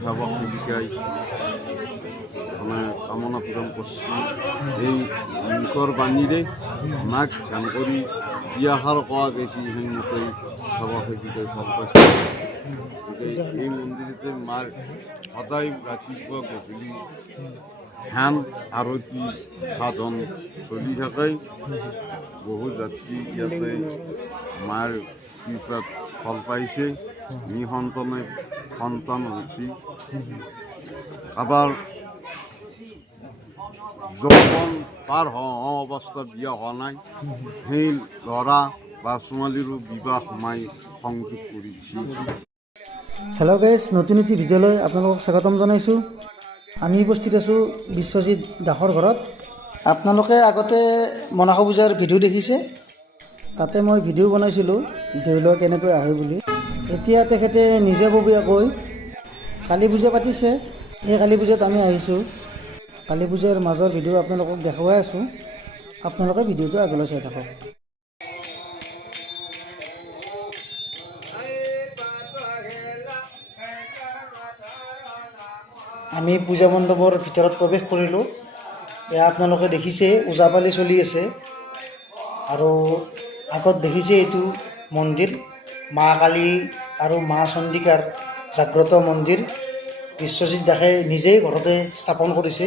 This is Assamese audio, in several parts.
সেবা সেবিকাই মানে কামনা পূরণ করছি এই মুখর বাণীরে মাক ধ্যান করি বিয়াহার কোয়া গেছি সেই মতোই সেবা সেবিকাই ফল পাইছে এই মন্দিরেতে মার সদায় ৰাতিপুৱা গধূলি ধ্যান আৰতি সাধন চলি থাকে বহু যাত্ৰী ইয়াতে মাৰ কৃপাত ফল পাইছে নিসন্তানে সন্তান হৈছে কাৰোবাৰ যৌৱন পাৰ অৱস্থাত বিয়া হোৱা নাই সেই ল'ৰা বা ছোৱালীৰো বিবাহ মাই সংযোগ কৰিছে। হেল্ল' গাইজ, নতুন এটি ভিডিঅ'লৈ আপোনালোকক স্বাগতম জনাইছোঁ। আমি উপস্থিত আছোঁ বিশ্বজিৎ দাসৰ ঘৰত। আপোনালোকে আগতে মনসা পূজাৰ ভিডিঅ' দেখিছে, তাতে মই ভিডিঅ' বনাইছিলোঁ দেউলয় কেনেকৈ আহে বুলি। এতিয়া তেখেতে নিজাববীয়াকৈ কালী পূজা পাতিছে। এই কালী পূজাত আমি আহিছোঁ। কালী পূজাৰ মাজৰ ভিডিঅ' আপোনালোকক দেখুৱাই আছোঁ। আপোনালোকে ভিডিঅ'টো আগলৈ চাই থাকক। আমি পূজা মণ্ডপৰ ভিতৰত প্ৰৱেশ কৰিলোঁ। এয়া আপোনালোকে দেখিছে ওজাপালি চলি আছে আৰু আগত দেখিছে এইটো মন্দিৰ মা কালী আৰু মা চণ্ডিকাৰ জাগ্ৰত মন্দিৰ। বিশ্বজিৎ দাসে নিজেই ঘৰতে স্থাপন কৰিছে।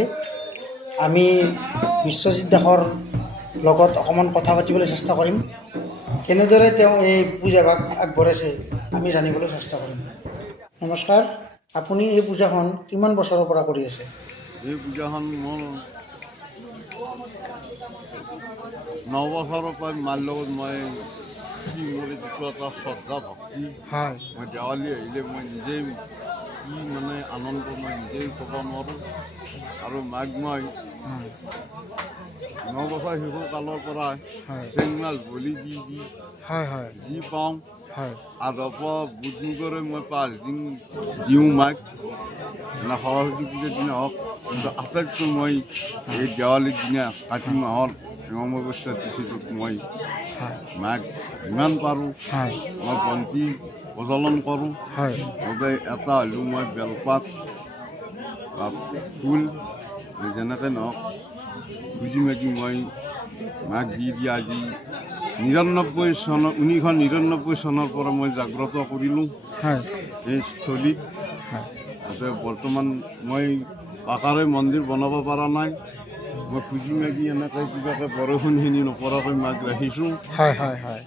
আমি বিশ্বজিৎ দাসৰ লগত অকণমান কথা পাতিবলৈ চেষ্টা কৰিম। কেনেদৰে তেওঁ এই পূজাভাগ আগবঢ়াইছে আমি জানিবলৈ চেষ্টা কৰিম। নমস্কাৰ, আপুনি এই পূজাখন কিমান বছৰৰ পৰা কৰি আছে? এই পূজাখন মোৰ 9 বছৰৰ পৰা মাৰ লগত মই মোৰ যিটো এটা শ্ৰদ্ধা ভক্তি হয়, মই দেৱালী আহিলে মই নিজেই কি মানে আনন্দ মই নিজেই ক'ব নোৱাৰোঁ। আৰু মাক মই 9 বছৰ শিশু কালৰ পৰা চেং মাছ বলি দি যি পাওঁ আধা পোৱা বুট মুগৰে মই 5 দিন দিওঁ মাক। মানে সৰস্বতী পূজাৰ দিনা হওক, কিন্তু আটাইতকৈ মই এই দেৱালীৰ দিনা কাতি মাহৰ অমাৱস্যা তিথিটোত মই মাক যিমান পাৰোঁ মই বন্তি প্ৰজ্বলন কৰোঁ। সদায় এটা হ'লেও মই বেলপাত বা ফুল যেনেকৈ নহওক খুজি মাগি মই মাক দি আজি 1999 চনৰ পৰা মই জাগ্ৰত কৰিলোঁ এই স্থলীত। বৰ্তমান মই পাকাৰে মন্দিৰ বনাব পৰা নাই। মই খুজি মাগি এনেকৈ কিবাকৈ বৰষুণখিনি নপৰাকৈ মাক ৰাখিছোঁ।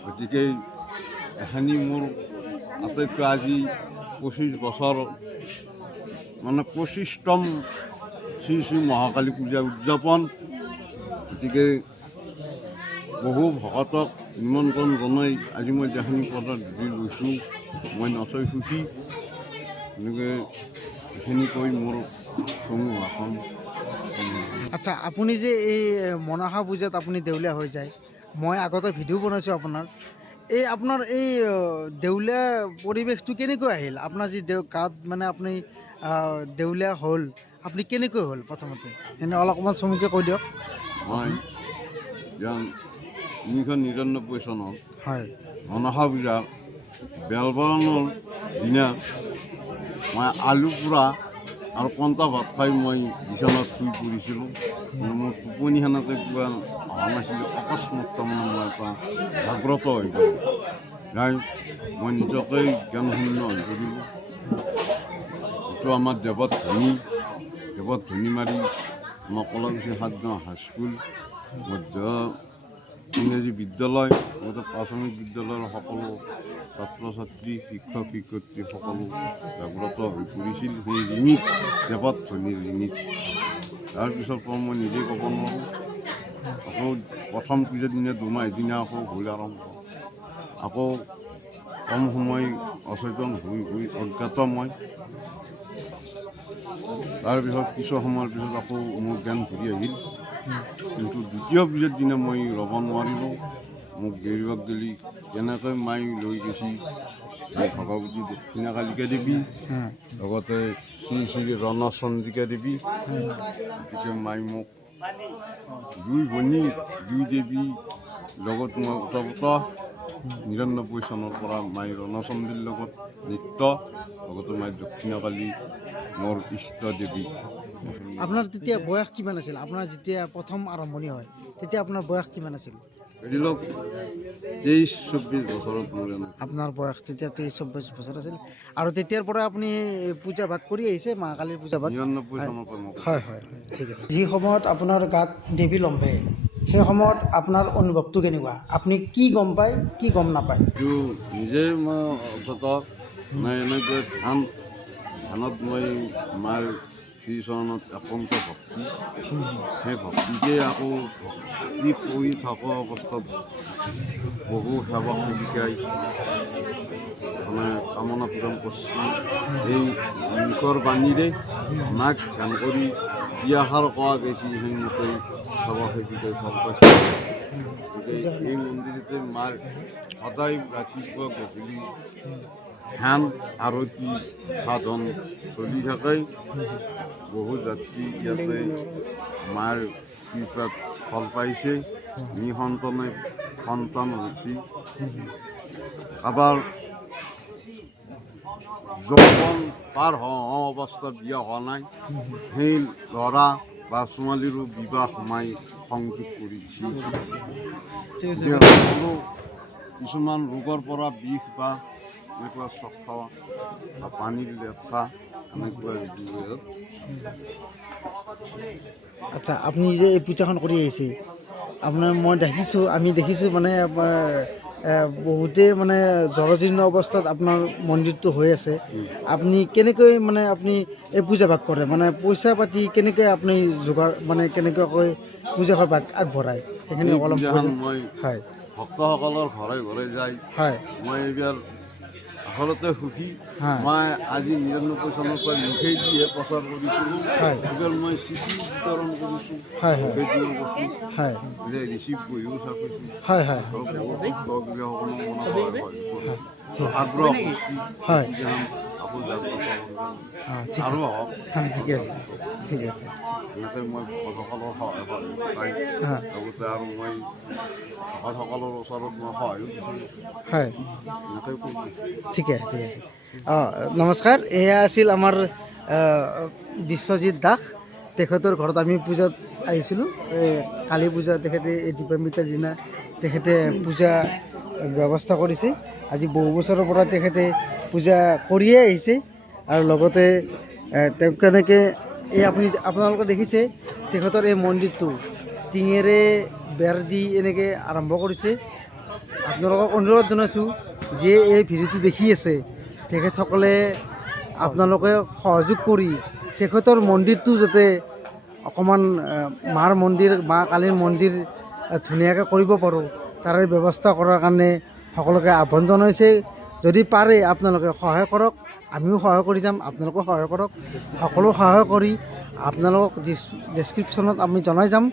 গতিকে এখিনি মোৰ আটাইতকৈ আজি 25 বছৰ মানে 25তম শ্ৰী শ্ৰী মহাকালী পূজা উদযাপন। গতিকে বহু ভকতক নিমন্ত্ৰণ জনাই আজি মই যিখিনি পদত ধৰি লৈছোঁ মই নথৈ সুখী। এনেকৈ এইখিনি কৈ মোৰ চমু ভাষণ। আচ্ছা, আপুনি যে এই মনসা পূজাত আপুনি দেউলীয়া হৈ যায়, মই আগতে ভিডিঅ' বনাইছোঁ আপোনাৰ। এই আপোনাৰ এই দেউলীয়া পৰিৱেশটো কেনেকৈ আহিল? আপোনাৰ যি গাঁৱত মানে আপুনি দেউলীয়া হ'ল, আপুনি কেনেকৈ হ'ল প্ৰথমতে এনে অলপমান চমুকৈ কৈ দিয়ক। মই 1999 চনত মনসা পূজা বেলবৰণৰ দিনা মই আলু পোৰা আৰু কণ্টা ভাত খাই মই বিচনাত শুই পৰিছিলোঁ। মোৰ টোপনি সেনেকৈ কিবা অহা নাছিলোঁ। অকস্মাত তাৰমানে মই এটা জাগ্ৰত হৈ গ'লোঁ। যাই মই নিজকে জ্ঞানশূন্য হৈ পৰিলোঁ। এইটো আমাৰ দেৱত ধনী মাৰি আমাৰ কলাকুছি 7 গাঁও হাইস্কুল মধ্য ইংৰাজী বিদ্যালয় প্ৰাথমিক বিদ্যালয়ৰ সকলো ছাত্ৰ ছাত্ৰী শিক্ষক শিক্ষয়িত্ৰী সকলো জাগ্ৰত হৈ পৰিছিল সেই ঋণিত, দেৱত ধনীৰ ঋণিত। তাৰপিছৰ পৰা মই নিজেই ক'ব নোৱাৰোঁ। আকৌ প্ৰথম পূজাৰ দিনা দুমাহীৰ দিনা আকৌ ভুল আৰম্ভ। আকৌ কম সময় অচেতন হৈ অজ্ঞাত মই। তাৰপিছত কিছু সময়ৰ পিছত আকৌ মোৰ জ্ঞান ঘূৰি আহিল। কিন্তু দ্বিতীয় পূজাৰ দিনা মই ৰ'ব নোৱাৰিলোঁ। মোক দেউৰীবাক গেলি কেনেকৈ মাই লৈ গৈছি ভগৱতী দক্ষিণাকালিকা দেৱী, লগতে শ্ৰী শ্ৰী ৰণচন্দ্ৰিকা দেৱী। গতিকে মাই মোক 2 ভনী 2 দেৱী লগত মই ওতঃপ্ৰোত 99 চনৰ পৰা মাই ৰণচন্দ্ৰীৰ লগত নৃত্য, লগতে মাই দক্ষিণাকালী মোৰ ইষ্ট দেৱী। আপোনাৰ তেতিয়া বয়স কিমান আছিল? আপোনাৰ যেতিয়া প্ৰথম আৰম্ভণি হয় তেতিয়া আপোনাৰ বয়স কিমান আছিল? ধৰি লওক 23-24 বছৰত মোৰ আপোনাৰ বয়স তেতিয়া 23-24 বছৰ আছিল। আৰু তেতিয়াৰ পৰা আপুনি পূজা ভাগ কৰি আহিছে মা কালীৰ পূজা ভাগ? 99 চনৰ পৰা হয় হয় ঠিক আছে। যি সময়ত আপোনাৰ গাত দেৱী লম্ভে সেই সময়ত আপোনাৰ অনুভৱটো কেনেকুৱা? আপুনি কি গম পায় কি গম নাপায়? এইটো নিজে মই অন্ততঃ এনেকৈ ধানত মই মাৰ শ্ৰীচৰণত একান্ত ভক্তি, সেই ভক্তিকে আকৌ ভক্তি কৰি থকা অৱস্থাত বহু সেৱক সেৱিকাই মানে কামনা পূৰণ কৰিছে। এই মুখৰ বাণীৰে মাক ধ্যান কৰি বিয়াষাৰ কোৱা গৈছে, সেইমতে সেৱক সেৱিকাই ভাল পাইছে। এই মন্দিৰতে মাৰ সদায় ৰাতিপুৱা গধূলি ধ্যান আৰতি সাধন চলি থাকে। বহু যাত্ৰী ইয়াতে মাৰ কৃপাত ফল পাইছে, নিসন্তানে সন্তান হৈছে, কাৰোবাৰ যৌৱন পাৰ হোৱা অৱস্থাত বিয়া হোৱা নাই, সেই ল'ৰা বা ছোৱালীৰো বিবাহ মাই সংযোগ কৰিছে। সকলো কিছুমান ৰোগৰ পৰা বিষ বা এনেকুৱা চখা বা পানীৰ লেঠা এনেকুৱা ৰোগত। আচ্ছা, আপুনি যে এই পূজাখন কৰি আহিছে, আপোনাৰ আমি দেখিছোঁ মানে আপোনাৰ বহুতেই মানে জৰাজীৰ্ণ অৱস্থাত আপোনাৰ মন্দিৰটো হৈ আছে। আপুনি কেনেকৈ মানে আপুনি এই পূজা ভাগ কৰে, মানে পইচা পাতি কেনেকৈ আপুনি যোগাৰ মানে কেনেকুৱাকৈ পূজা ভাগ আগবঢ়ায় সেইখিনি অলপ মই হয় ভক্তসকলৰ ঘৰে ঘৰে যাই হয় মই এইবাৰ আচলতে সুখী। মই আজি 99 চনৰ পৰা লিখি দিয়ে প্ৰচাৰ কৰিছিলোঁ। এইবাৰ মই চিঠি বিতৰণ কৰিছোঁ, যে ৰিচিভ কৰিও চাইছোঁ আগ্ৰহ কৰিছোঁ আকৌ আৰু হওক। ঠিকে আছে ঠিক আছে। এনেকৈ মই ভকতসকলৰ সহায় পাই লগতে আৰু মই ভকতসকলৰ ওচৰত মই সহায়ো দিছোঁ। হয় এনেকৈ কৰিছোঁ। ঠিকে আছে ঠিক আছে। নমস্কাৰ, এয়া আছিল আমাৰ বিশ্বজিৎ দাস। তেখেতৰ ঘৰত আমি পূজাত আহিছিলোঁ। কালী পূজা তেখেতে এই দীপান্বিতাৰ দিনা তেখেতে পূজা ব্যৱস্থা কৰিছে। আজি বহু বছৰৰ পৰা তেখেতে পূজা কৰিয়ে আহিছে। আৰু লগতে তেওঁ কেনেকৈ আপোনালোকে দেখিছে তেখেতৰ এই মন্দিৰটো টিঙেৰে বেৰ দি এনেকৈ আৰম্ভ কৰিছে। আপোনালোকক অনুৰোধ জনাইছোঁ যে এই ভিডিঅ'টো দেখি আছে তেখেতসকলে আপোনালোকে সহযোগ কৰি তেখেতৰ মন্দিৰটো যাতে অকণমান মা কালীৰ মন্দিৰ ধুনীয়াকৈ কৰিব পাৰোঁ তাৰে ব্যৱস্থা কৰাৰ কাৰণে সকলোকে আহ্বান জনাইছে। যদি পাৰে আপোনালোকে সহায় কৰক, আমিও সহায় কৰি যাম, আপোনালোকেও সহায় কৰক। সকলো সহায় কৰি আপোনালোকক ডেছক্ৰিপশ্যনত আমি জনাই যাম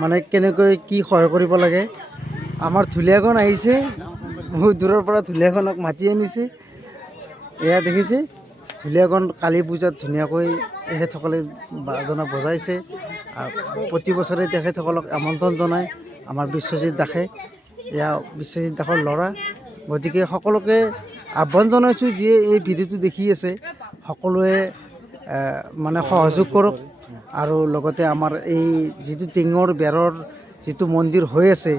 মানে কেনেকৈ কি সহায় কৰিব লাগে। আমাৰ ঢুলীয়াগণ আহিছে, বহুত দূৰৰ পৰা ঢুলীয়াগণক মাতি আনিছে। এয়া দেখিছে ঢুলীয়াগণ কালী পূজাত ধুনীয়াকৈ তেখেতসকলে বাজনা বজাইছে। প্ৰতি বছৰে তেখেতসকলক আমন্ত্ৰণ জনায় আমাৰ বিশ্বজিৎ দাসে। এয়া বিশ্বজিৎ দাসৰ ল'ৰা। গতিকে সকলোকে আহ্বান জনাইছোঁ যিয়ে এই ভিডিঅ'টো দেখি আছে সকলোৱে মানে সহযোগ কৰক। আৰু লগতে আমাৰ এই যিটো টিঙৰ বেৰৰ যিটো মন্দিৰ হৈ আছে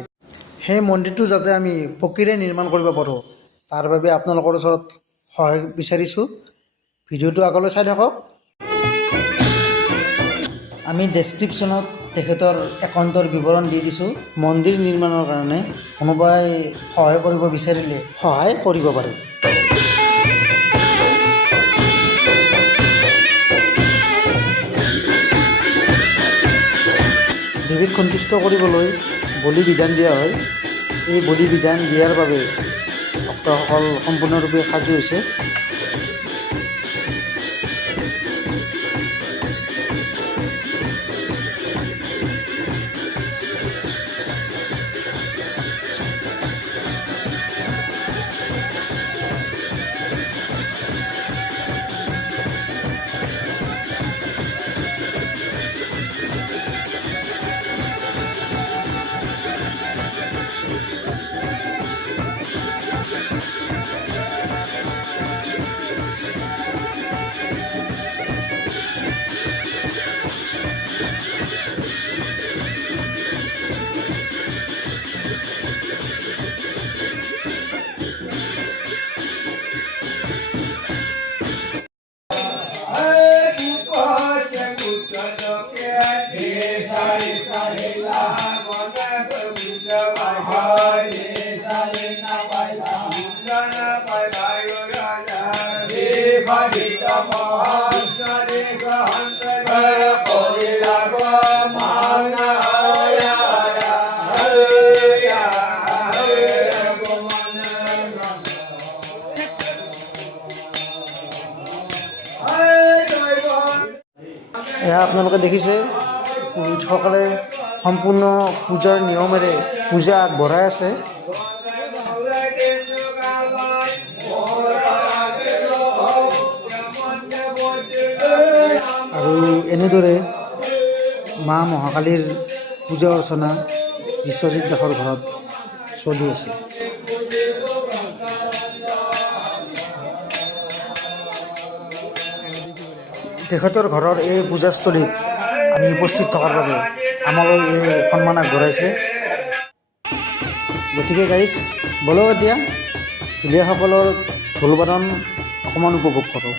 সেই মন্দিৰটো যাতে আমি পকীৰে নিৰ্মাণ কৰিব পাৰোঁ তাৰ বাবে আপোনালোকৰ ওচৰত সহায় বিচাৰিছোঁ। ভিডিঅ'টো আগলৈ চাই থাকক। আমি ডেছক্ৰিপশ্যনত তেখেতৰ একাউণ্টৰ বিৱৰণ দি দিছোঁ। মন্দিৰ নিৰ্মাণৰ কাৰণে কোনোবাই সহায় কৰিব বিচাৰিলে সহায় কৰিব পাৰে। দেৱীক সন্তুষ্ট কৰিবলৈ বলি বিধান দিয়া হয়। এই বলি বিধান দিয়াৰ বাবে ভক্তসকল সম্পূৰ্ণৰূপে সাজু হৈছে। এয়া আপোনালোকে দেখিছে পুৰোহিতসকলে সম্পূৰ্ণ পূজাৰ নিয়মেৰে পূজা আগবঢ়াই আছে। আৰু এনেদৰে মা মহাকালীৰ পূজা অৰ্চনা বিশ্বজিৎ দাসৰ ঘৰত চলি আছে। তেখেতৰ ঘৰৰ এই পূজাস্থলীত আমি উপস্থিত থকাৰ বাবে আমালৈ এই সন্মান আগবঢ়াইছে। গতিকে গাইজ বলক এতিয়া ঢুলীয়াসকলৰ ঢোল বাদন অকণমান উপভোগ কৰোঁ।